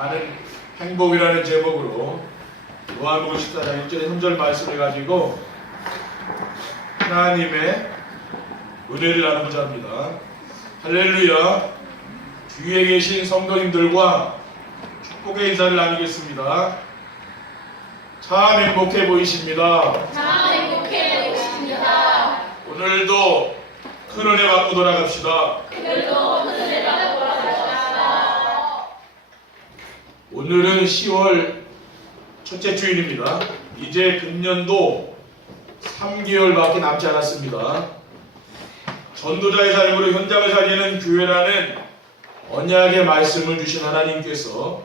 아는 행복이라는 제목으로 요한복음 14장 1절에 3절 말씀을 가지고 하나님의 은혜를 나누고자 합니다. 할렐루야. 뒤에 계신 성도님들과 축복의 인사를 나누겠습니다. 참 행복해 보이십니다. 참 행복해 보이십니다. 오늘도 큰 은혜 받고 돌아갑시다. 오늘도 큰 은혜 받고 돌아갑시다. 오늘은 10월 첫째 주일입니다. 이제 금년도 3개월밖에 남지 않았습니다. 전도자의 삶으로 현장을 살리는 교회라는 언약의 말씀을 주신 하나님께서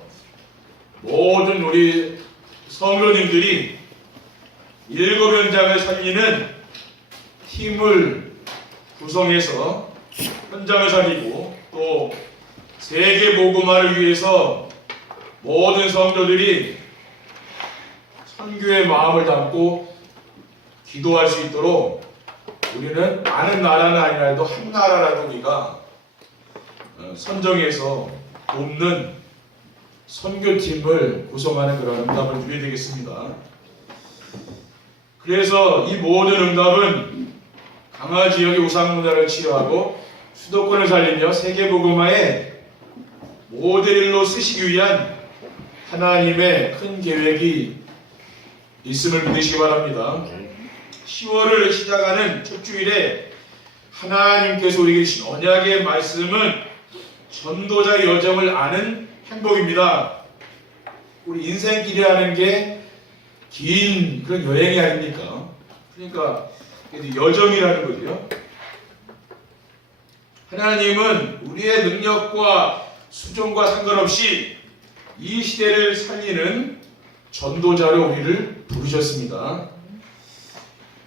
모든 우리 성도님들이 7 현장을 살리는 팀을 구성해서 현장을 살리고 또 세계 복음화를 위해서 모든 성도들이 선교의 마음을 담고 기도할 수 있도록 우리는 많은 나라는 아니라도 한 나라라도 우리가 선정해서 돕는 선교팀을 구성하는 그런 응답을 누려야 되겠습니다. 그래서 이 모든 응답은 강화 지역의 우상 문화를 치유하고 수도권을 살리며 세계복음화의 모델로 쓰시기 위한 하나님의 큰 계획이 있음을 믿으시기 바랍니다. 10월을 시작하는 첫 주일에 하나님께서 우리에게 주신 언약의 말씀은 전도자의 여정을 아는 행복입니다. 우리 인생길이라는 게 긴 그런 여행이 아닙니까? 그러니까 여정이라는 거죠. 하나님은 우리의 능력과 수종과 상관없이 이 시대를 살리는 전도자로 우리를 부르셨습니다.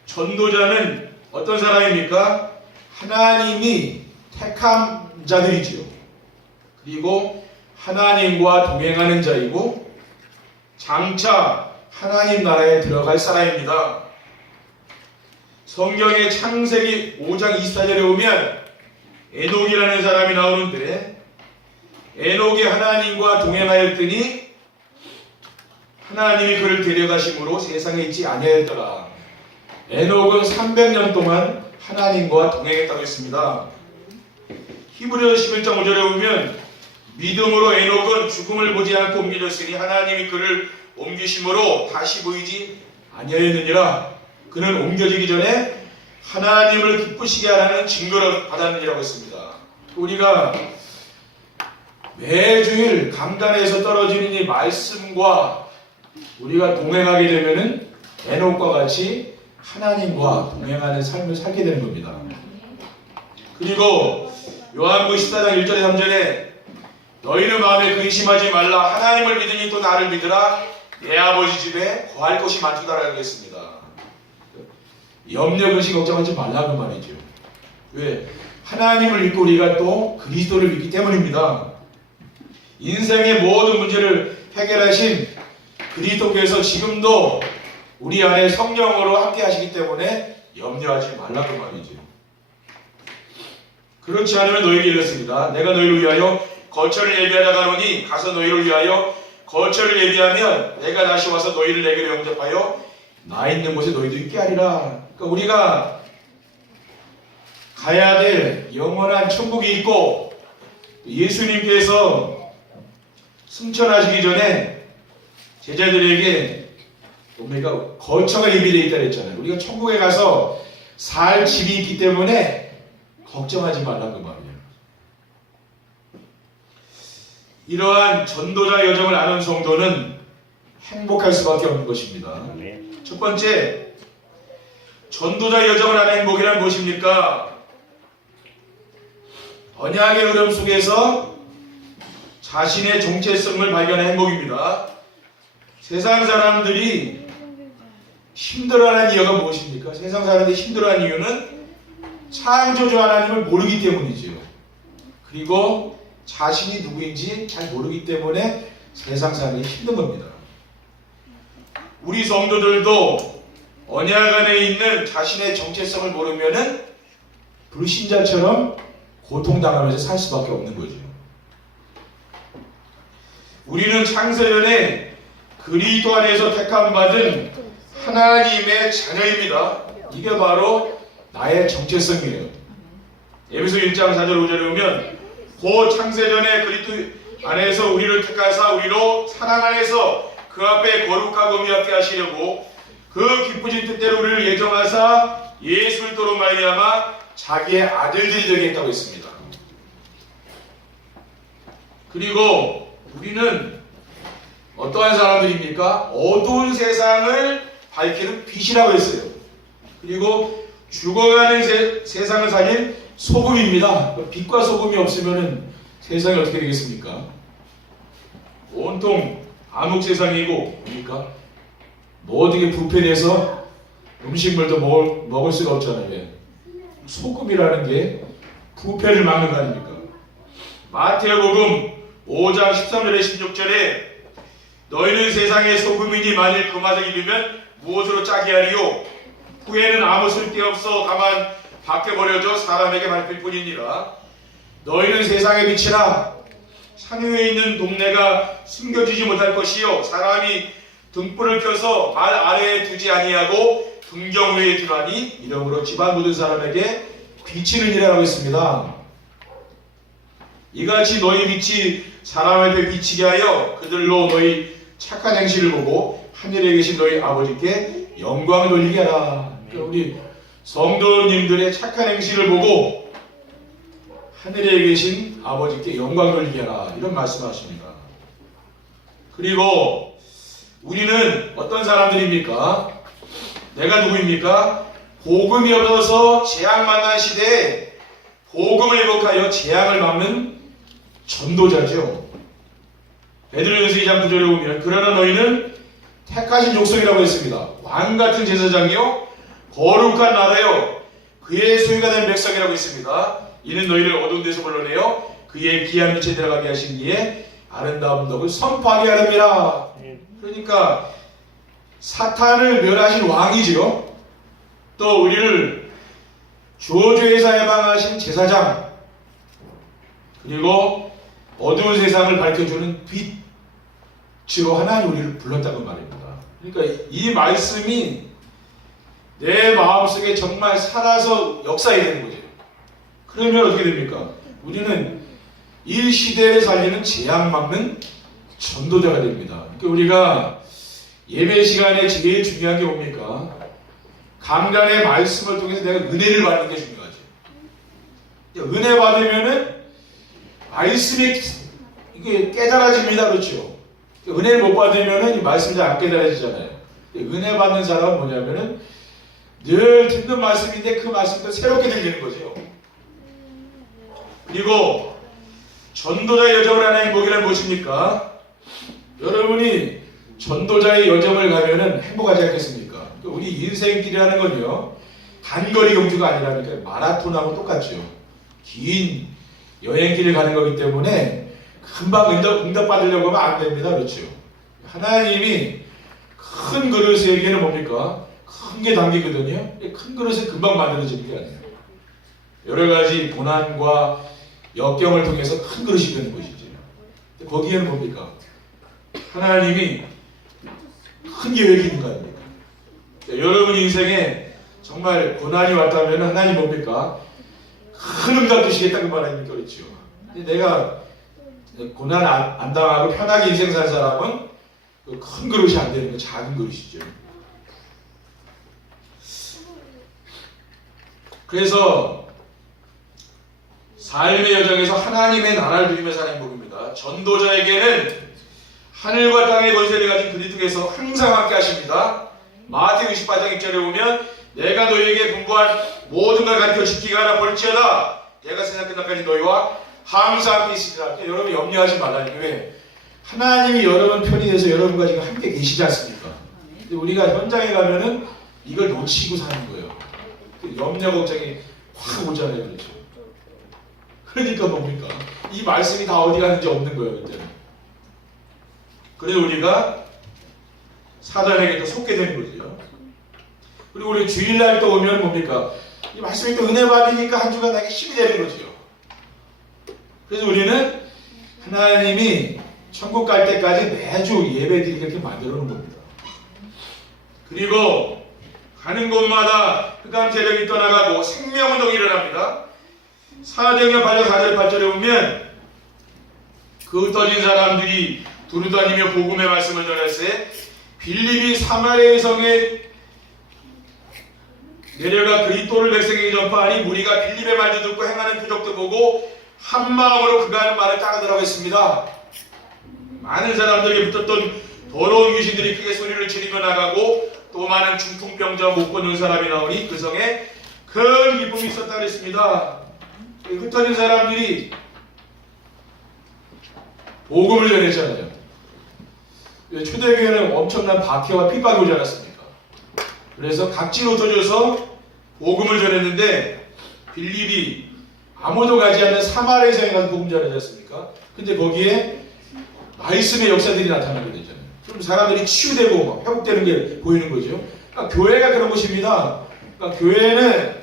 전도자는 어떤 사람입니까? 하나님이 택한 자들이지요. 그리고 하나님과 동행하는 자이고 장차 하나님 나라에 들어갈 사람입니다. 성경의 창세기 5장 24절에 보면 에녹이라는 사람이 나오는데 에녹이 하나님과 동행하였더니 하나님이 그를 데려가심으로 세상에 있지 아니하였더라. 에녹은 300년 동안 하나님과 동행했다고 했습니다. 히브리서 11장 5절에 보면 믿음으로 에녹은 죽음을 보지 않고 옮겨졌으니 하나님이 그를 옮기심으로 다시 보이지 아니하였느니라. 그는 옮겨지기 전에 하나님을 기쁘시게 하라는 증거를 받았느니라고 했습니다. 우리가 매주일 강단에서 떨어지는 이 말씀과 우리가 동행하게 되면은 에녹과 같이 하나님과 동행하는 삶을 살게 되는 겁니다. 그리고 요한복음 14장 1절에 3절에 너희는 마음에 근심하지 말라. 하나님을 믿으니 또 나를 믿으라. 내 아버지 집에 거할 곳이 많도다라고 했습니다. 염려 근심 걱정하지 말라고 말이죠. 왜? 하나님을 믿고 우리가 또 그리스도를 믿기 때문입니다. 인생의 모든 문제를 해결하신 그리스도께서 지금도 우리 안에 성령으로 함께 하시기 때문에 염려하지 말라고 말이죠. 그렇지 않으면 너희에게 이렇습니다. 내가 너희를 위하여 거처를 예비하다 가노니 가서 너희를 위하여 거처를 예비하면 내가 다시 와서 너희를 내게로 영접하여 나 있는 곳에 너희도 있게 하리라. 그러니까 우리가 가야 될 영원한 천국이 있고 예수님께서 승천하시기 전에 제자들에게 뭡니까? 거처가 예비되어 있다고 했잖아요. 우리가 천국에 가서 살 집이 있기 때문에 걱정하지 말라고 말이에요. 이러한 전도자 여정을 아는 성도는 행복할 수밖에 없는 것입니다. 첫 번째, 전도자 여정을 아는 행복이란 무엇입니까? 언약의 흐름 속에서 자신의 정체성을 발견하는 행복입니다. 세상 사람들이 힘들어하는 이유가 무엇입니까? 세상 사람들이 힘들어하는 이유는 창조주 하나님을 모르기 때문이지요. 그리고 자신이 누구인지 잘 모르기 때문에 세상 사람이 힘든 겁니다. 우리 성도들도 언약 안에 있는 자신의 정체성을 모르면은 불신자처럼 고통당하면서 살 수밖에 없는 거죠. 우리는 창세전에 그리스도 안에서 택함 받은 하나님의 자녀입니다. 이게 바로 나의 정체성이에요. 에베소 1장 4절 5절에 보면 곧 창세전에 그리스도 안에서 우리를 택하사 우리로 사랑 안에서 그 앞에 거룩하고 미합게 하시려고 그 기쁘신 뜻대로 우리를 예정하사 예수 그리스도로 말미암아 자기의 아들들이 되게 했다고 했습니다. 그리고 우리는 어떠한 사람들입니까? 어두운 세상을 밝히는 빛이라고 했어요. 그리고 죽어가는 세상을 살린 소금입니다. 빛과 소금이 없으면 세상이 어떻게 되겠습니까? 온통 암흑 세상이고 뭡니까? 모든 게 부패돼서 음식물도 먹을 수가 없잖아요. 왜? 소금이라는 게 부패를 막는 거 아닙니까? 마태복음 5장 13절에 16절에 너희는 세상의 소금이니 만일 그 맛을 잃으면 무엇으로 짜게 하리요? 후에는 아무 쓸데없어 다만 밖에 버려져 사람에게 밟힐 뿐이니라. 너희는 세상의 빛이라. 산 위에 있는 동네가 숨겨지지 못할 것이요 사람이 등불을 켜서 발 아래에 두지 아니하고 등경 위에 두나니 이러므로 집안 모든 사람에게 비치느니라고 했습니다. 이같이 너희 빛이 사람에게 비치게 하여 그들로 너희 착한 행실을 보고 하늘에 계신 너희 아버지께 영광을 돌리게 하라. 그러니까 우리 성도님들의 착한 행실을 보고 하늘에 계신 아버지께 영광 돌리게 하라. 이런 말씀하십니다. 그리고 우리는 어떤 사람들입니까? 내가 누구입니까? 복음이 없어서 재앙 만난 시대에 복음을 회복하여 재앙을 막는 전도자죠. 베드로전서 2장 9절에 보면 그러나 너희는 택하신 족속이라고 했습니다. 왕같은 제사장이요 거룩한 나라요 그의 소유가 된 백성이라고 했습니다. 이는 너희를 어두운 데서 불러내어 그의 귀한 빛에 들어가게 하신 이의 아름다운 덕을 선포하게 하렵니다. 그러니까 사탄을 멸하신 왕이지요. 또 우리를 저주에서 해방하신 제사장, 그리고 어두운 세상을 밝혀주는 빛으로 하나님 우리를 불렀다고 말입니다. 그러니까 이 말씀이 내 마음속에 정말 살아서 역사해야 되는 거죠. 그러면 어떻게 됩니까? 우리는 이 시대에 살리는 재앙 막는 전도자가 됩니다. 그러니까 우리가 예배 시간에 제일 중요한 게 뭡니까? 강단의 말씀을 통해서 내가 은혜를 받는 게 중요하죠. 은혜 받으면은 말씀이 이게 깨달아집니다. 그렇죠? 은혜를 못 받으면은 이 말씀이 잘 안 깨달아지잖아요. 은혜 받는 사람은 뭐냐면은 늘 듣는 말씀인데 그 말씀도 새롭게 들리는 거죠. 그리고 전도자의 여정을 하나님 보기란 무엇입니까? 여러분이 전도자의 여정을 가면은 행복하지 않겠습니까? 우리 인생길이라는 건요 단거리 경주가 아니라니까 마라톤하고 똑같죠. 긴 여행길을 가는 거기 때문에 금방 응답받으려고 하면 안 됩니다. 그렇죠? 하나님이 큰 그릇에게는 뭡니까? 큰 게 담기거든요. 큰 그릇은 금방 만들어지는 게 아니에요. 여러 가지 고난과 역경을 통해서 큰 그릇이 되는 것이죠. 거기에는 뭡니까? 하나님이 큰 계획이 있는 거 아닙니까? 여러분 인생에 정말 고난이 왔다면 하나님 뭡니까? 큰 응답 주시겠다는 말 아닙니까? 그렇죠? 내가 고난 안 당하고 편하게 인생 살 사람은 큰 그릇이 안 되는 거 작은 그릇이죠. 그래서 삶의 여정에서 하나님의 나라를 누리며 사는 행복입니다. 전도자에게는 하늘과 땅의 권세를 가진 그리스도께서 항상 함께 하십니다. 마태복음 28장 1절에 보면 내가 너희에게 분부한 모든 걸 가르쳐 지키게 하라 볼지어다 내가 세상 끝날까지 너희와 항상 함께 있으리라. 여러분 염려하지 말라니까. 왜? 하나님이 여러분 편이 돼서 여러분과 지금 함께 계시지 않습니까? 근데 우리가 현장에 가면은 이걸 놓치고 사는 거예요. 염려 걱정이 확 오잖아요. 그렇죠? 그러니까 뭡니까? 이 말씀이 다 어디 가는지 없는 거예요. 그때는. 그래서 우리가 사단에게 또 속게 되는 거죠. 그리고 우리 주일날 또 오면 뭡니까? 이 말씀이 또 은혜 받으니까 한 주간 나에게 힘이 되는 거죠. 그래서 우리는 하나님이 천국 갈 때까지 매주 예배드리게 이렇게 만들어 놓은 겁니다. 그리고 가는 곳마다 흑암 세력이 떠나가고 생명운동이 일어납니다. 사도행전 8장 4절 8절에 보면 그 흩어진 사람들이 두루다니며 복음의 말씀을 전할세 빌립이 사마리아 성에 내려가 그리스도를 백성에게 전파하니 무리가 빌립의 말도 듣고 행하는 표적도 보고 한 마음으로 그가 하는 말을 따르더라고 했습니다. 많은 사람들에게 붙었던 더러운 귀신들이 크게 소리를 지르며 나가고 또 많은 중풍병자 못 걷는 사람이 나오니 그 성에 큰 기쁨이 있었다 그랬습니다. 흩어진 사람들이 복음을 전했잖아요. 초대교회는 엄청난 박해와 핍박이 오지 않았습니까? 그래서 각지로 흩어져서 복음을 전했는데 빌립이 아무도 가지 않는 사마리아 성에 가서 복음 전하지 않습니까? 근데 거기에 말씀의 역사들이 나타나게 되잖아요. 그럼 사람들이 치유되고 막 회복되는 게 보이는 거죠. 그러니까 교회가 그런 것입니다. 그러니까 교회는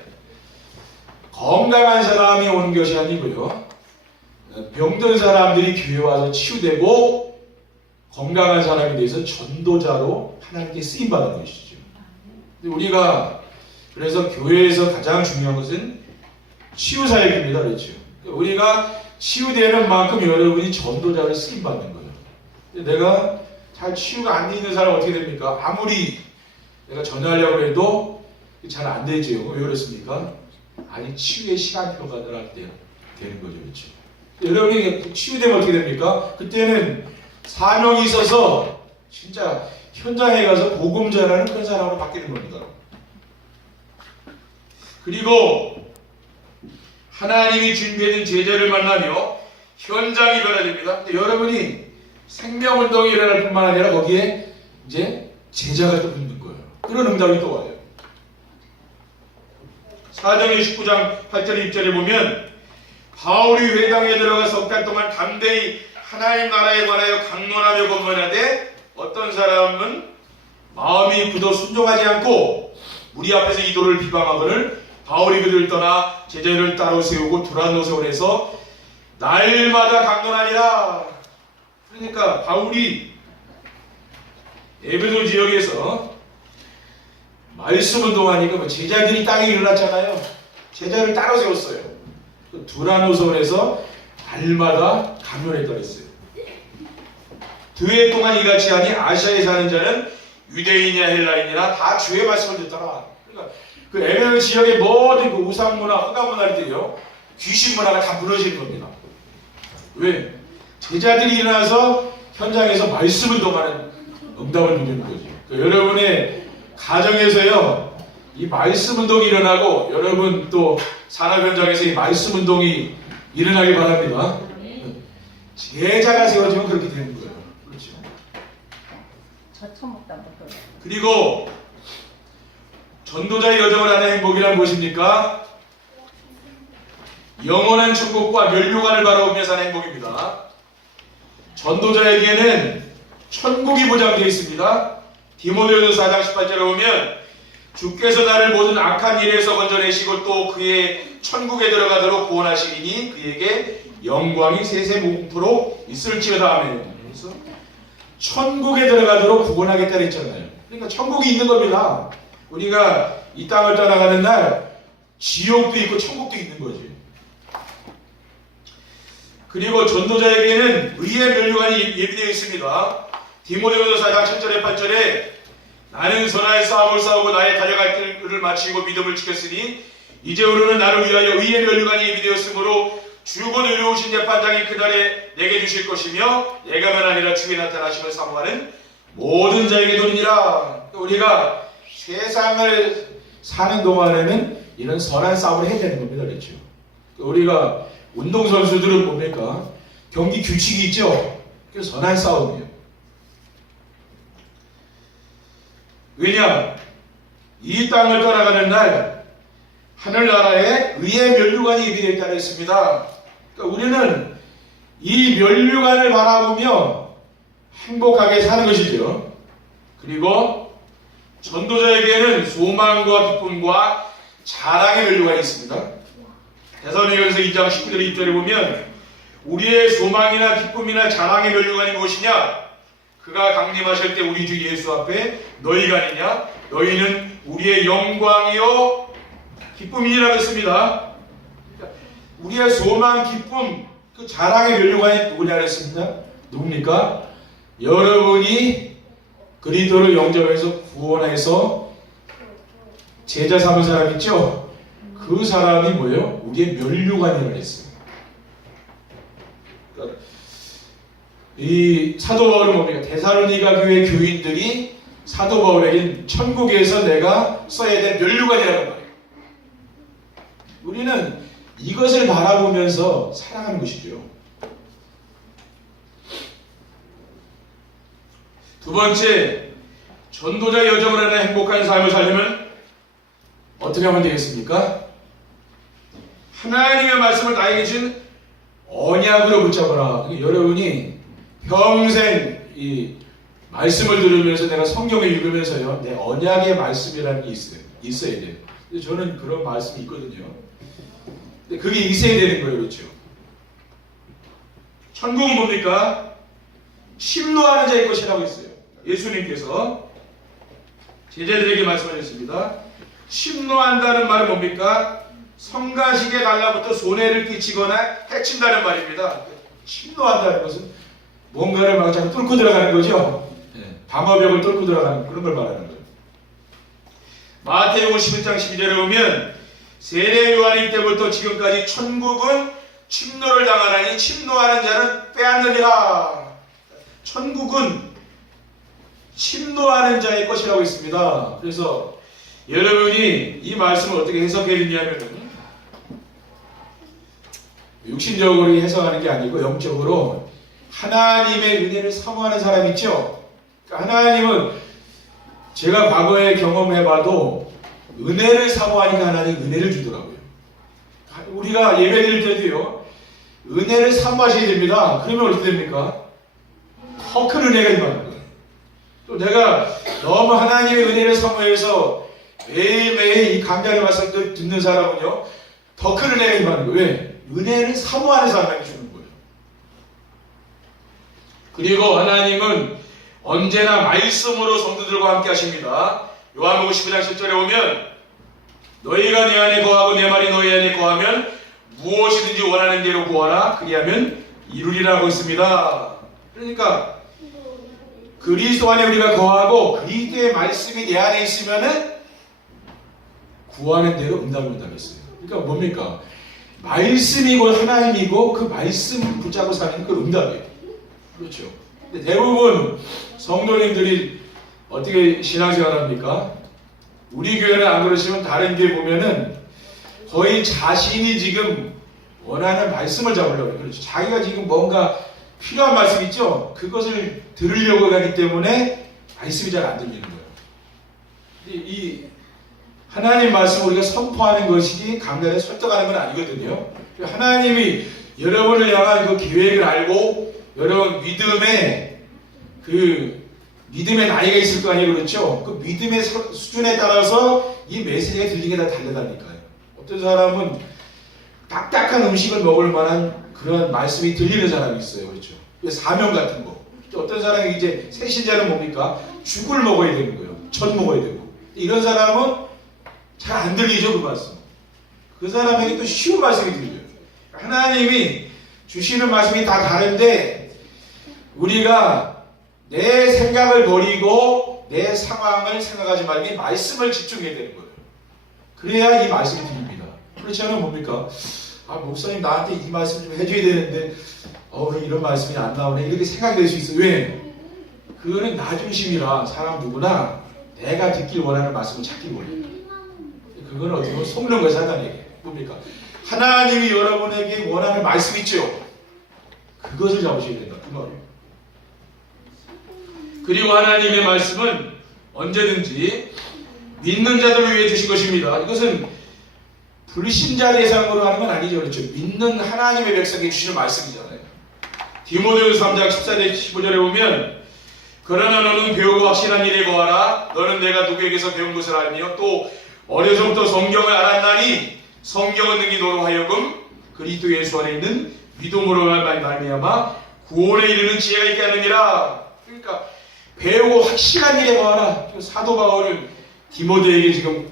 건강한 사람이 오는 것이 아니고요. 병든 사람들이 교회에 와서 치유되고 건강한 사람에 대해서 전도자로 하나님께 쓰임받는 것이죠. 근데 우리가 그래서 교회에서 가장 중요한 것은 치유사역입니다. 그렇죠. 우리가 치유되는 만큼 여러분이 전도자를 쓰임받는 거예요. 내가 잘 치유가 안 돼 있는 사람은 어떻게 됩니까? 아무리 내가 전하려고 해도 잘 안 되죠. 왜 그렇습니까? 아니 치유의 시간표가 되는 거죠. 그렇죠. 여러분이 치유되면 어떻게 됩니까? 그때는 사명이 있어서 진짜 현장에 가서 복음 전하는 그런 사람으로 바뀌는 겁니다. 그리고 하나님이 준비해준 제자를 만나며 현장이 변화됩니다. 근데 여러분이 생명운동이 일어날 뿐만 아니라 거기에 이제 제자가 또 붙는 거예요. 그런 응답이 또 와요. 사도행전 19장 8절 6절에 보면 바울이 회당에 들어가 석 달 동안 담대히 하나님 나라에 관하여 강론하며 권면하되 어떤 사람은 마음이 굳어 순종하지 않고 무리 앞에서 이도를 비방하거늘 바울이 그들을 떠나 제자를 따로 세우고 두란노선에서 날마다 강론하니라. 그러니까 바울이 에베소 지역에서 말씀 운동하니까 제자들이 땅에 일어났잖아요. 제자를 따로 세웠어요. 두란노선에서 날마다 강론했다 그랬어요. 2해 동안 이같이 하니 아시아에 사는 자는 유대인이나 헬라인이나 다 주의 말씀을 듣더라. 그러니까 그 에베소 지역의 모든 그 우상 문화, 흑암 문화들이요, 귀신 문화가 다 무너지는 겁니다. 왜? 제자들이 일어나서 현장에서 말씀 운동하는 응답을 누리는 거죠. 그러니까 여러분의 가정에서요, 이 말씀 운동이 일어나고 여러분 또 산업 현장에서 이 말씀 운동이 일어나길 바랍니다. 제자가 세워지면 그렇게 되는 거예요. 그렇죠. 그리고 전도자의 여정을 하는 행복이란 무엇입니까? 영원한 천국과 면류관을 바라보며 사는 행복입니다. 전도자에게는 천국이 보장되어 있습니다. 디모데후서 4장 18절에 보면 주께서 나를 모든 악한 일에서 건져내시고 또 그의 천국에 들어가도록 구원하시리니 그에게 영광이 세세무궁토록 있을지어다. 아멘. 그래서 천국에 들어가도록 구원하겠다 그랬잖아요. 그러니까 천국이 있는 겁니다. 우리가 이 땅을 떠나가는 날 지옥도 있고 천국도 있는 거지. 그리고 전도자에게는 의의 면류관이 예비되어 있습니다. 디모데후서 4장 7절에 8절에 나는 선한 싸움을 싸우고 나의 달려갈 길을 마치고 믿음을 지켰으니 이제부로는 나를 위하여 의의 면류관이 예비되었으므로 주곧 의로우신 재판장이 그날에 내게 주실 것이며 내가만 아니라 주에 나타나심을 사모하는 모든 자에게 도리니라. 우리가 세상을 사는 동안에는 이런 선한 싸움을 해야 되는 겁니다. 그렇죠? 우리가 운동선수들은 뭡니까? 경기 규칙이 있죠? 그래서 선한 싸움이에요. 왜냐? 이 땅을 떠나가는 날 하늘나라에 의의 면류관이 예비되어 있다고 했습니다. 그러니까 우리는 이 면류관을 바라보며 행복하게 사는 것이죠. 그리고 전도자에게는 소망과 기쁨과 자랑의 면류관이 있습니다. 데살로니가서 2장 19절 2절에 보면 우리의 소망이나 기쁨이나 자랑의 면류관이 무엇이냐? 그가 강림하실 때 우리 주 예수 앞에 너희가 아니냐? 너희는 우리의 영광이요 기쁨이라고 했습니다. 우리의 소망, 기쁨, 그 자랑의 면류관이 누구냐 그랬습니다. 누굽니까? 여러분이 그리스도를 영접해서 구원해서 제자 삼은 사람 있죠? 그 사람이 뭐예요? 우리의 면류관이라고 했어요. 이 사도 바울은 뭡니까? 데살로니가 교회 교인들이 사도 바울에게 천국에서 내가 써야 될 면류관이라는 말이에요. 우리는 이것을 바라보면서 살아가는 것이죠. 두 번째, 전도자 여정을 하는 행복한 삶을 살려면 어떻게 하면 되겠습니까? 하나님의 말씀을 나에게 준 언약으로 붙잡아라. 여러분이 평생 이 말씀을 들으면서 내가 성경을 읽으면서요, 내 언약의 말씀이라는 게 있어야 돼요. 저는 그런 말씀이 있거든요. 근데 그게 있어야 되는 거예요, 그렇죠? 천국은 뭡니까? 침노하는 자의 것이라고 했어요. 예수님께서 제자들에게 말씀하셨습니다. 침노한다는 말은 뭡니까? 성가시게 달라붙어 손해를 끼치거나 해친다는 말입니다. 침노한다는 것은 뭔가를 막 자꾸 뚫고 들어가는 거죠. 방어벽을 뚫고 들어가는 그런 걸 말하는 거예요. 마태복음 11장 12절에 보면 세례 요한일 때부터 지금까지 천국은 침노를 당하나니 침노하는 자는 빼앗느니라. 천국은 침노하는 자의 것이라고 있습니다. 그래서 여러분이 이 말씀을 어떻게 해석해야 되냐면 육신적으로 해석하는 게 아니고 영적으로 하나님의 은혜를 사모하는 사람 있죠? 그러니까 하나님은 제가 과거에 경험해봐도 은혜를 사모하니까 하나님 은혜를 주더라고요. 우리가 예배 드릴 때도요, 은혜를 사모하셔야 됩니다. 그러면 어떻게 됩니까? 더 큰 은혜가 임하는 거예요. 또 내가 너무 하나님의 은혜를 사모해서 매일매일 이 강단의 말씀을 듣는 사람은요, 더 큰 은혜가 임하는 거예요. 왜? 은혜를 사모하는 사람에게 주는 거예요. 그리고 하나님은 언제나 말씀으로 성도들과 함께 하십니다. 요한복음 15장 10절에 보면 너희가 내 안에 거하고 내 말이 너희 안에 거하면 무엇이든지 원하는 대로 구하라. 그리하면 이루리라고 있습니다. 그러니까 그리스도 안에 우리가 거하고 그리스도의 말씀이 내 안에 있으면은 구하는 대로 응답을 응답했어요. 그러니까 뭡니까? 말씀이고 하나님이고 그 말씀 붙잡고 사는 그 응답이에요. 그렇죠. 근데 대부분 성도님들이 어떻게 신앙생활 합니까? 우리 교회는 안 그러시면 다른 교회 보면은 거의 자신이 지금 원하는 말씀을 잡으려고 해요. 그렇죠. 자기가 지금 뭔가 필요한 말씀 있죠? 그것을 들으려고 하기 때문에 말씀이 잘 안 들리는 거예요. 이 하나님 말씀을 우리가 선포하는 것이 강단에 설득하는 건 아니거든요. 하나님이 여러분을 향한 그 계획을 알고 여러분 믿음의 나이가 있을 거 아니에요, 그렇죠? 그 믿음의 수준에 따라서 이 메시지가 들리는 게 다 다르다니까요. 어떤 사람은 딱딱한 음식을 먹을 만한 그런 말씀이 들리는 사람이 있어요, 그렇죠? 사명 같은 거. 어떤 사람이 이제 새신자는 뭡니까? 죽을 먹어야 되는 거예요. 젖 먹어야 되고. 이런 사람은 잘 안 들리죠, 그 말씀. 그 사람에게 또 쉬운 말씀이 들려요. 하나님이 주시는 말씀이 다 다른데 우리가 내 생각을 버리고 내 상황을 생각하지 말고 말씀을 집중해야 되는 거예요. 그래야 이 말씀이 들립니다. 그렇지 않으면 뭡니까? 목사님 나한테 이 말씀 좀 해줘야 되는데 이런 말씀이 안 나오네 이렇게 생각이 될 수 있어요. 왜? 그거는 나 중심이라 사람 누구나 내가 듣길 원하는 말씀을 찾기 원해요. 그거는 어떻게 보면 속는 것이 하나는 얘기예요. 뭡니까? 하나님이 여러분에게 원하는 말씀 있죠? 그것을 잡으셔야 된다. 그 말이에요. 그리고 하나님의 말씀은 언제든지 믿는 자들을 위해 주신 것입니다. 이것은 불신자 대상으로 하는 건 아니죠. 그렇죠? 믿는 하나님의 백성에게 주시는 말씀이잖아요. 디모데후서 3장 14절 15절에 보면 그러나 너는 배우고 확신한 일에 거하라. 너는 내가 누구에게서 배운 것을 알며 또 어려서부터 성경을 알았나니 성경은 능히 너로 하여금 그리스도 예수 안에 있는 믿음으로 말미암아 구원에 이르는 지혜가 있게 하느니라. 그러니까 배우고 확실한 일에 거하라. 사도 바울은 디모데에게 지금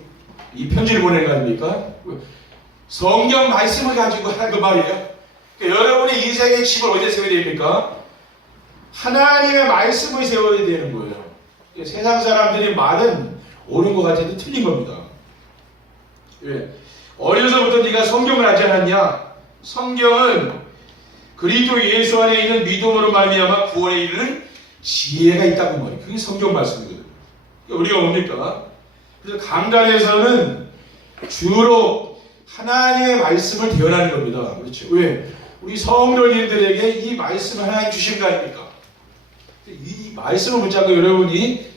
이 편지를 보낸 거 아닙니까? 성경 말씀을 가지고 하는 그 말이에요. 그러니까 여러분의 인생의 집을 어디에 세워야 됩니까? 하나님의 말씀을 세워야 되는 거예요. 세상 사람들이 말은 옳은 것 같아도 틀린 겁니다. 왜? 어려서부터 네가 성경을 알지 않았냐? 성경은 그리스도 예수 안에 있는 믿음으로 말미암아 구원에 이르는 지혜가 있다고 말이에요. 그게 성경 말씀이거든요. 그러니까 우리가 뭡니까? 그래서 강단에서는 주로 하나님의 말씀을 대언하는 겁니다. 그렇죠? 왜? 우리 성도님들에게 이 말씀을 하나님 주신 거 아닙니까? 이 말씀을 붙잡고 여러분이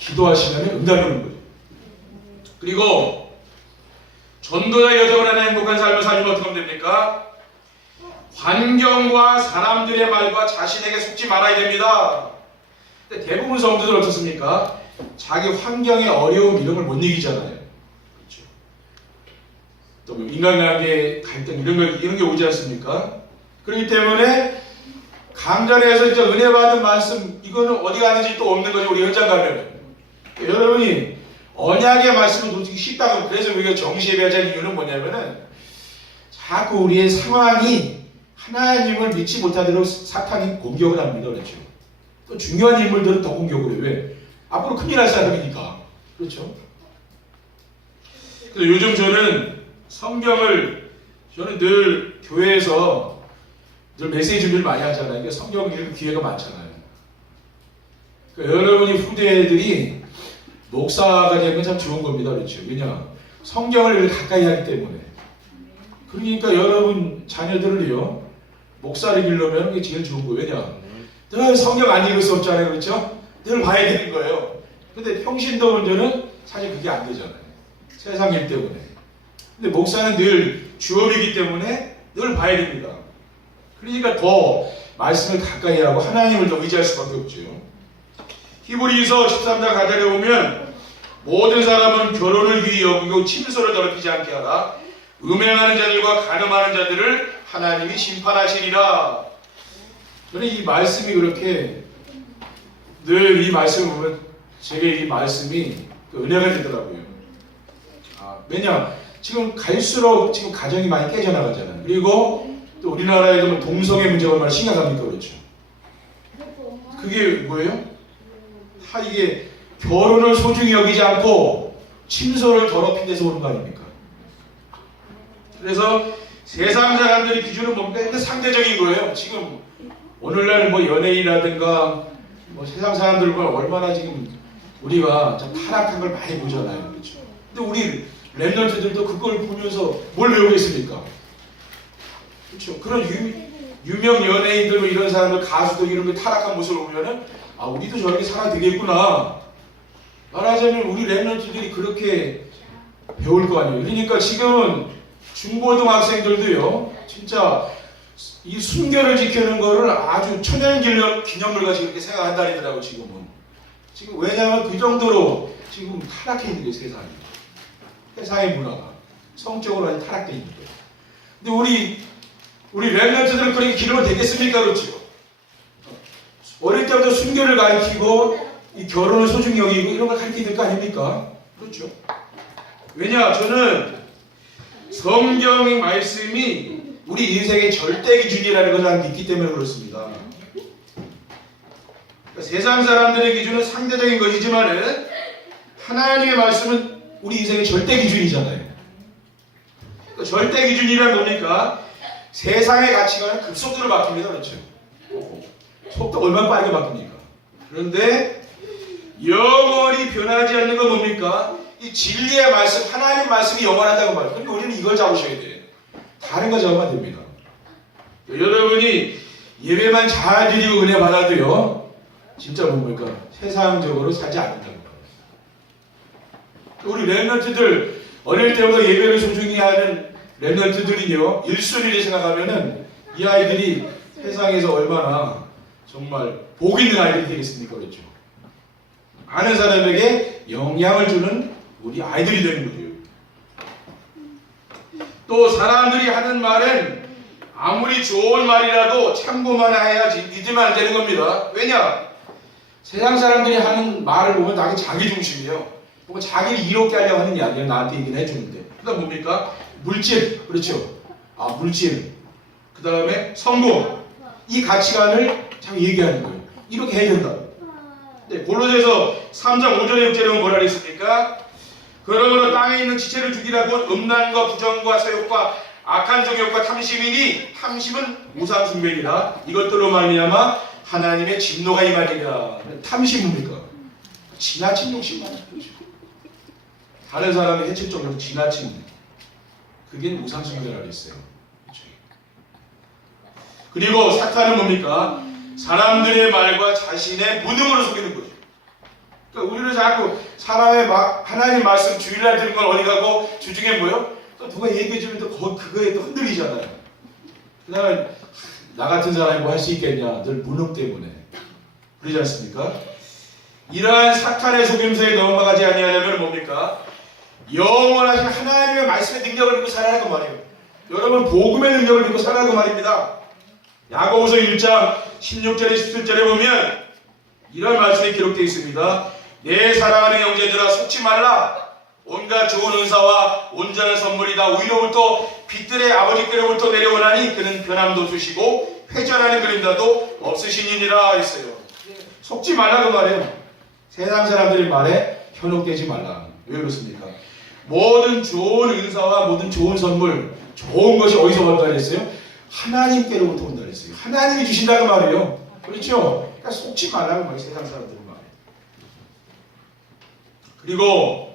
기도하시면 응답하는 거죠. 그리고 전도자 여정을 하는 행복한 삶을 살면 어떻게 하면 됩니까? 환경과 사람들의 말과 자신에게 속지 말아야 됩니다. 근데 대부분 성도들 어떻습니까? 자기 환경의 어려움 이런 걸 못 이기잖아요. 그렇죠? 또 인간관계 갈등 이런 게 오지 않습니까? 그렇기 때문에 강단에서 이제 은혜 받은 말씀 이거는 어디 가는지 또 없는 거죠. 우리 현장 가면 여러분이 언약의 말씀을 놓치기 쉽다고. 그래서 우리가 정시 예배하자는 이유는 뭐냐면은 자꾸 우리의 상황이 하나님을 믿지 못하도록 사탄이 공격을 합니다. 그렇죠? 또 중요한 인물들은 더 공격을 해요. 왜? 앞으로 큰일 날 사람이니까. 그렇죠? 그래서 요즘 저는 성경을 늘 교회에서 늘 메시지 준비를 많이 하잖아요. 그러니까 성경 읽을 기회가 많잖아요. 그러니까 여러분이 후대들이 목사가 되면 참 좋은 겁니다. 그렇죠? 왜냐? 성경을 가까이 하기 때문에. 그러니까 여러분 자녀들을요, 목사를 기르려면 그게 제일 좋은 거예요. 왜냐? 늘 성경 안 읽을 수 없잖아요. 그렇죠? 늘 봐야 되는 거예요. 근데 평신도 문제는 사실 그게 안 되잖아요. 세상 일 때문에. 근데 목사는 늘 주업이기 때문에 늘 봐야 됩니다. 그러니까 더 말씀을 가까이 하고 하나님을 더 의지할 수밖에 없죠. 히브리서 13장 가자에 보면 모든 사람은 결혼을 귀히 여기고 침소를 더럽히지 않게 하라. 음행하는 자들과 간음하는 자들을 하나님이 심판하시리라. 저는 이 말씀이 그렇게 늘 이 말씀을 보면 제게 이 말씀이 은혜가 되더라고요. 왜냐? 지금 갈수록 지금 가정이 많이 깨져나가잖아요. 그리고 또 우리나라에도 동성애 문제가 얼마나 심각합니까? 그렇죠? 그게 뭐예요? 다 이게 결혼을 소중히 여기지 않고 침소를 더럽힌 데서 오는 거 아닙니까? 그래서 세상 사람들의 기준은 뭡니까? 근데 상대적인 거예요. 지금 오늘날 뭐 연예인이라든가 뭐 세상 사람들과 얼마나 지금 우리가 좀 타락한 걸 많이 보잖아요. 그렇죠? 근데 우리 랩런트들도 그걸 보면서 뭘 배우겠습니까? 그렇죠? 그런 유명 연예인들 뭐 이런 사람들 가수들 이런 게 타락한 모습을 보면은 우리도 저렇게 살아야 되겠구나. 말하자면 우리 랩런트들이 그렇게 배울 거 아니에요. 그러니까 지금은 중고등학생들도요, 진짜 이 순결을 지키는 거를 아주 천연기념물 같이 그렇게 생각한다더라고 지금은. 지금 왜냐하면 그 정도로 지금 타락해 있는 게 세상이. 세상의 문화가 성적으로 아주 타락되어 있는 거예요. 근데 우리 랩런트들은 그렇게 기르면 되겠습니까? 그렇죠? 어릴 때부터 순결을 가르치고 이 결혼을 소중히 여기고 이런 걸 가르쳐야 될 거 아닙니까? 그렇죠? 왜냐? 저는 성경의 말씀이 우리 인생의 절대 기준이라는 것을 난 믿기 때문에 그렇습니다. 그러니까 세상 사람들의 기준은 상대적인 것이지만은 하나님의 말씀은 우리 인생의 절대 기준이잖아요. 그러니까 절대 기준이란 뭡니까? 세상의 가치관은 급속도로 바뀝니다. 그렇죠? 속도가 얼마나 빠르게 바뀝니까? 그런데 영원히 변하지 않는 건 뭡니까? 이 진리의 말씀, 하나님의 말씀이 영원하다고 말해요. 그러니까 우리는 이걸 잡으셔야 돼요. 다른 거 잡으면 됩니다. 여러분이 예배만 잘 드리고 은혜 받아도요, 진짜 뭡니까? 세상적으로 살지 않는다고 말해요. 우리 랩런트들 어릴 때부터 예배를 소중히 하는 랩런트들이요, 1순위를 생각하면은 이 아이들이 세상에서 얼마나 정말 복 있는 아이들이 되겠습니까? 그렇죠? 아는 사람에게 영향을 주는 우리 아이들이 되는 거죠. 또 사람들이 하는 말은 아무리 좋은 말이라도 참고만 해야지 믿으면 안 되는 겁니다. 왜냐? 세상 사람들이 하는 말을 보면 다 자기 중심이에요. 보면 자기를 이롭게 하려고 하는 이야기를 나한테 얘기는 해주는데. 그 다음 뭡니까? 물질. 그렇죠. 물질. 그 다음에 성공. 이 가치관을 자꾸 얘기하는 거예요. 이렇게 해야 된다. 네, 골로새서 3장 5절에 6절에 뭐라 그랬습니까? 그러므로 땅에 있는 지체를 죽이라고 음란과 부정과 세욕과 악한 정욕과 탐심이니 탐심은 우상숭배이라 이것들로 말미암아 하나님의 진노가 임하리라. 탐심은 뭡니까? 지나친 욕심만 그렇죠. 다른 사람의 해칠 정도로 지나친 그게 우상숭배라고 했어요. 그렇죠. 그리고 사탄은 뭡니까? 사람들의 말과 자신의 무능으로 속이는 거죠. 그러니까 우리는 자꾸 사람의 하나님 말씀 주일날 들은 건 어디 가고 주중에 뭐요? 또 누가 얘기해주면 또 그거에 또 흔들리잖아요. 그 다음에 나 같은 사람이 뭐 할 수 있겠냐? 늘 무능 때문에. 그러지 않습니까? 이러한 사탄의 속임수에 넘어가지 아니하려면 뭡니까? 영원하신 하나님의 말씀의 능력을 믿고 살아라고 말이에요. 여러분 복음의 능력을 믿고 살아라고 말입니다. 야고보서 1장 16절에 17절에 보면 이런 말씀이 기록되어 있습니다. 내 사랑하는 형제들아 속지 말라. 온갖 좋은 은사와 온전한 선물이 다 위로부터 빛들의 아버지께로부터 내려오나니 그는 변함도 없으시고 회전하는 그림자도 없으시니라 했어요. 속지 말라고 말해요. 세상 사람들의 말에 현혹되지 말라. 왜 그렇습니까? 모든 좋은 은사와 모든 좋은 선물, 좋은 것이 어디서 온다 그랬어요? 하나님께로부터 온다 그랬어요. 하나님이 주신다고 말이에요. 그렇죠? 그러니까 속지 말라고 말이에요. 세상 사람들은 말이에요. 그리고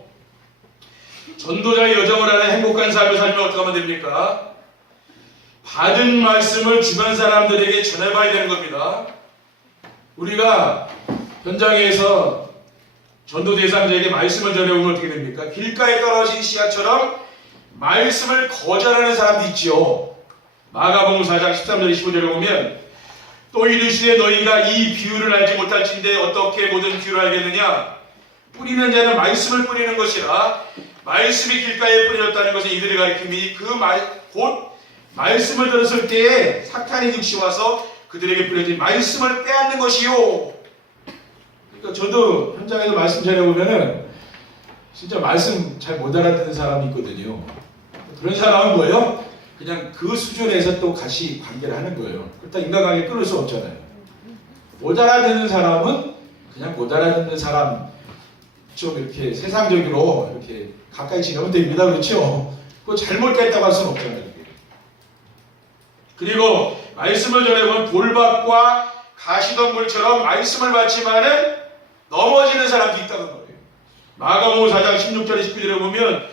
전도자의 여정을 하는 행복한 삶을 살면 어떻게 하면 됩니까? 받은 말씀을 주변 사람들에게 전해봐야 되는 겁니다. 우리가 현장에서 전도 대상자에게 말씀을 전해보면 어떻게 됩니까? 길가에 떨어진 씨앗처럼 말씀을 거절하는 사람도 있죠. 마가복음 4장 13절 15절에 보면 또 이르시되 너희가 이 비유를 알지 못할진대 어떻게 모든 비유를 알겠느냐? 뿌리는 자는 말씀을 뿌리는 것이라 말씀이 길가에 뿌려졌다는 것은 이들이 가리킴이 곧 말씀을 들었을 때에 사탄이 즉시 와서 그들에게 뿌려진 말씀을 빼앗는 것이요. 그러니까 저도 현장에서 말씀 전해보면은 진짜 말씀 잘 못 알아듣는 사람이 있거든요. 그런 사람은 뭐예요? 그냥 그 수준에서 또 같이 관계를 하는 거예요. 그렇다 인간관계 끊을 수 없잖아요. 못 알아듣는 사람은 그냥 못 알아듣는 사람 좀 이렇게 세상적으로 이렇게 가까이 지내면 됩니다. 그렇죠? 그거 잘못됐다고 할 수는 없잖아요. 그리고 말씀을 전해보면 돌밭과 가시덤불처럼 말씀을 받지만은 넘어지는 사람도 있다는 거예요. 마가복음 4장 16절에 19절에 보면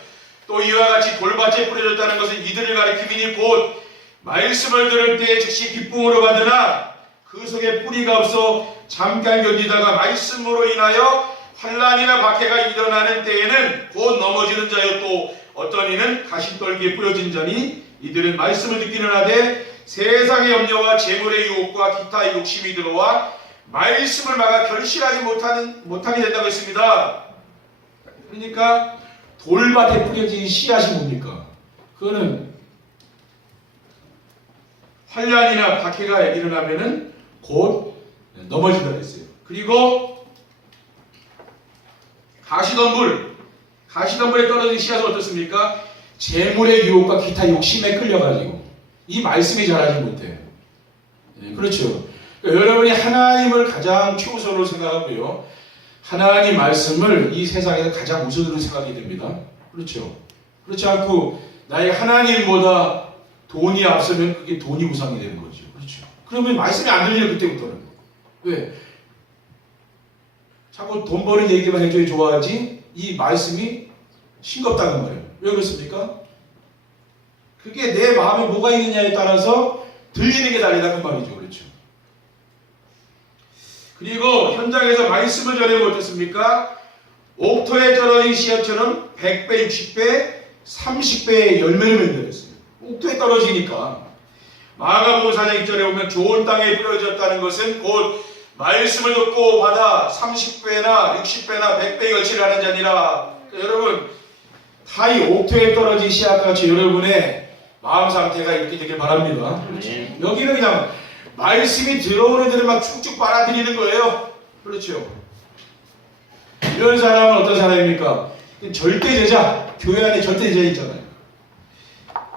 또 이와 같이 돌밭에 뿌려졌다는 것은 이들을 가리킴이니 곧 말씀을 들을 때 즉시 기쁨으로 받으나 그 속에 뿌리가 없어 잠깐 견디다가 말씀으로 인하여 환난이나 박해가 일어나는 때에는 곧 넘어지는 자여 또 어떤 이는 가시떨기에 뿌려진 자니 이들은 말씀을 듣기는 하되 세상의 염려와 재물의 유혹과 기타 욕심이 들어와 말씀을 막아 결실하지 못하게 된다고 했습니다. 그러니까 돌밭에 뿌려진 씨앗이 뭡니까? 그거는 환난이나 박해가 일어나면은 곧 넘어진다고 했어요. 그리고 가시덤불에 떨어진 씨앗은 어떻습니까? 재물의 유혹과 기타 욕심에 끌려가지고 이 말씀이 자라지 못해요. 네, 그렇죠. 그러니까 여러분이 하나님을 가장 최우선으로 생각하고요. 하나님 말씀을 이 세상에서 가장 우선으로 생각이 됩니다. 그렇죠. 그렇지 않고 나의 하나님보다 돈이 앞서면 그게 돈이 우상이 되는 거죠. 그렇죠. 그러면 말씀이 안 들려요. 그때부터는. 왜? 자꾸 돈 버는 얘기만 해줘야 좋아하지 이 말씀이 싱겁다는 말이에요. 왜 그렇습니까? 그게 내 마음에 뭐가 있느냐에 따라서 들리는 게 다르다는 말이죠. 그렇죠. 그리고 현장에서 말씀을 전해보면 어떻습니까? 옥토에 떨어진 씨앗처럼 100배, 60배, 30배의 열매를 맺어냈어요. 옥토에 떨어지니까. 마가복음 4장 1절에 보면 좋은 땅에 뿌려졌다는 것은 곧 말씀을 듣고 받아 30배나 60배나 100배 결실을 하는 자니라. 그러니까 여러분 다 이 옥토에 떨어진 씨앗같이 여러분의 마음 상태가 이렇게 되길 바랍니다. 여기는 그냥 말씀이 들어오는 대로 막 쭉쭉 빨아들이는 거예요. 그렇죠. 이런 사람은 어떤 사람입니까? 절대제자, 교회 안에 절대제자 있잖아요.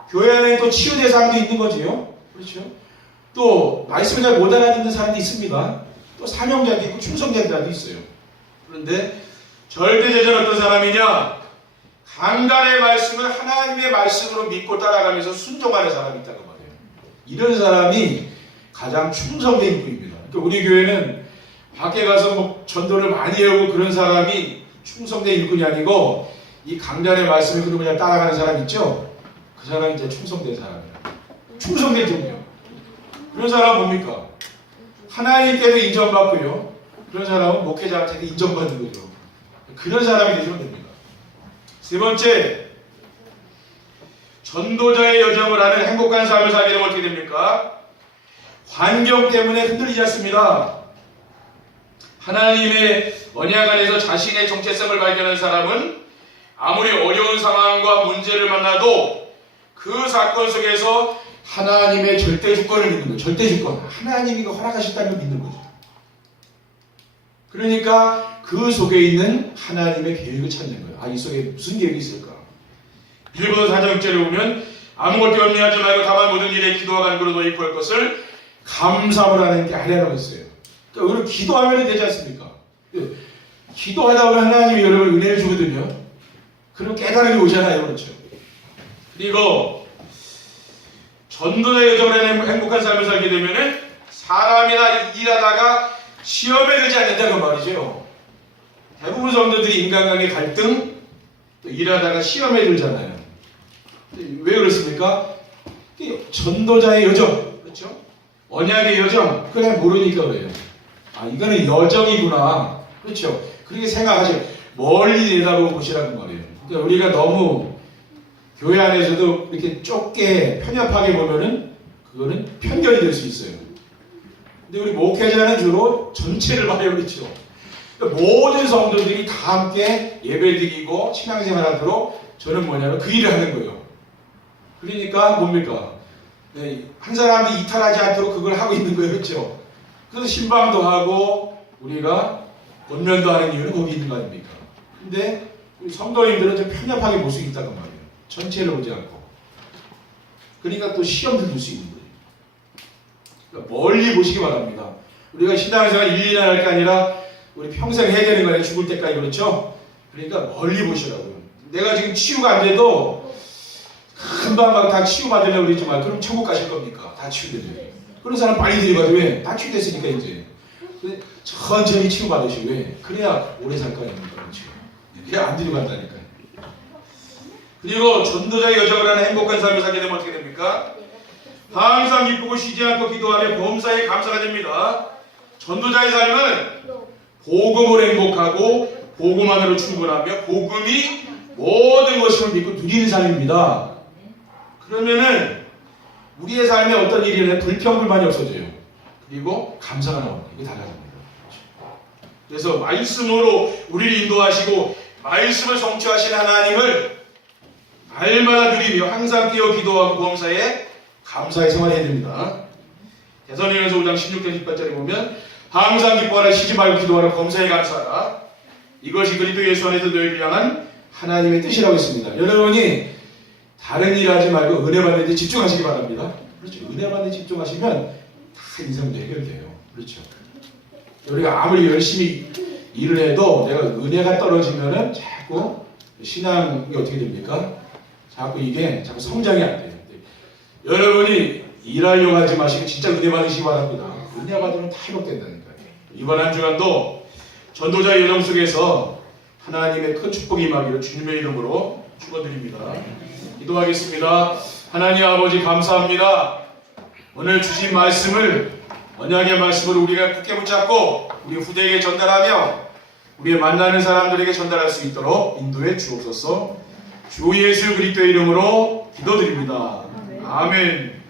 교회 안에 또 치유대상도 있는 거지요. 그렇죠. 또 말씀을 잘 못 알아듣는 사람도 있습니다. 또 사명자도 있고 충성자도 있어요. 그런데 절대제자는 어떤 사람이냐? 강단의 말씀을 하나님의 말씀으로 믿고 따라가면서 순종하는 사람이 있다고 말해요. 이런 사람이 가장 충성된 분입니다. 그러니까 우리 교회는 밖에 가서 뭐 전도를 많이 하고 그런 사람이 충성된 일꾼이 아니고 이 강단의 말씀을 그냥 따라가는 사람 있죠? 그 사람이 이제 충성된 사람이에요. 충성된 종이요. 그런 사람은 뭡니까? 하나님께도 인정받고요. 그런 사람은 목회자한테도 인정받는 거죠. 그런 사람이 되시면 됩니다. 세 번째, 전도자의 여정을 하는 행복한 삶을 살게 되면 어떻게 됩니까? 환경 때문에 흔들리지 않습니다. 하나님의 언약 안에서 자신의 정체성을 발견한 사람은 아무리 어려운 상황과 문제를 만나도 그 사건 속에서 하나님의 절대 주권을 믿는 거예요. 절대 주권. 하나님이 허락하셨다는 걸 믿는 거죠. 그러니까 그 속에 있는 하나님의 계획을 찾는 거예요. 아, 이 속에 무슨 계획이 있을까? 빌보서 4장 6절에 보면 아무것도 염려하지 말고 다만 모든 일에 기도와 간구로 너희 구할 것을 감사함으로 하나님께 하려고 했어요. 그러니까 우리는 기도하면 되지 않습니까? 기도하다 보면 하나님이 여러분 은혜를 주거든요. 그럼 깨달음이 오잖아요. 그렇죠? 그리고 전도자의 여정을 하는 행복한 삶을 살게 되면 사람이나 일하다가 시험에 들지 않는다는 말이죠. 대부분 성도들이 인간관계 갈등, 또 일하다가 시험에 들잖아요. 왜 그렇습니까? 전도자의 여정, 그렇죠? 언약의 여정, 그냥 모르니까 그래요. 아, 이거는 여정이구나. 그렇죠? 그렇게 생각하죠. 멀리 내다보고 보시라는 말이에요. 그러니까 우리가 너무 교회 안에서도 이렇게 좁게 편협하게 보면은 그거는 편견이 될 수 있어요. 근데 우리 목회자는 주로 전체를 봐요. 그렇죠? 그러니까 모든 성도들이 다 함께 예배드리고 신앙생활하도록 저는 뭐냐면 그 일을 하는 거예요. 그러니까 뭡니까? 네, 한 사람이 이탈하지 않도록 그걸 하고 있는 거예요. 그렇죠? 그래서 신방도 하고 우리가 권면도 하는 이유는 거기 있는 거 아닙니까? 근데 우리 성도님들은 좀 편협하게 볼 수 있다는 말이에요. 전체를 보지 않고. 그러니까 또 시험도 들 수 있는 거예요. 그러니까 멀리 보시기 바랍니다. 우리가 신앙생활 1, 2년 할 게 아니라 우리 평생 해야 되는 거예요. 죽을 때까지. 그렇죠? 그러니까 멀리 보시라고요. 내가 지금 치유가 안 돼도 금방 막 다 치유받으려고 그러지 말. 그럼 천국 가실 겁니까? 다 치유되죠. 그런 사람 빨리 들이가도 왜? 다 치유됐으니까 이제. 천천히 치유받으시고 왜? 그래야 오래 살 거 아닙니까? 그렇죠? 그냥 안 들이간다니까요. 그리고 전도자의 여정을 하는 행복한 삶을 살게 되면 어떻게 됩니까? 항상 기쁘고 쉬지 않고 기도하며 범사에 감사가 됩니다. 전도자의 삶은 복음을 행복하고 복음만으로 충분하며 복음이 모든 것임을 믿고 누리는 삶입니다. 그러면은 우리의 삶에 어떤 일이 일어나면 불평불만이 없어져요. 그리고 감사가 나옵니다. 이게 달라집니다. 그래서 말씀으로 우리를 인도하시고 말씀을 성취하신 하나님을 날마다 누리며 항상 뛰어 기도하고 범사에 감사의 생활을 해야 됩니다. 대선행전서 5장 16절 18절에 보면 항상 기뻐하라 쉬지 말고 기도하라 범사에 감사하라 이것이 그리스도 예수 안에서 너희를 향한 하나님의 뜻이라고 했습니다. 여러분이 다른 일 하지 말고 은혜 받는 데 집중하시기 바랍니다. 그렇죠. 은혜 받는 데 집중하시면 다 인생도 해결돼요. 그렇죠. 우리가 아무리 열심히 일을 해도 내가 은혜가 떨어지면은 자꾸 신앙이 어떻게 됩니까? 자꾸 이게 자꾸 성장이 안 돼요. 여러분이 일하려고 하지 마시고 진짜 은혜 받으시기 바랍니다. 은혜 받으면 다 회복된다니까요. 이번 한 주간도 전도자의 여정 속에서 하나님의 큰 축복이 임하기를 주님의 이름으로 축원드립니다. 기도하겠습니다. 하나님 아버지 감사합니다. 오늘 주신 말씀을 언약의 말씀을 우리가 굳게 붙잡고 우리 후대에게 전달하며 우리의 만나는 사람들에게 전달할 수 있도록 인도해 주옵소서. 주 예수 그리스도의 이름으로 기도드립니다. 아멘.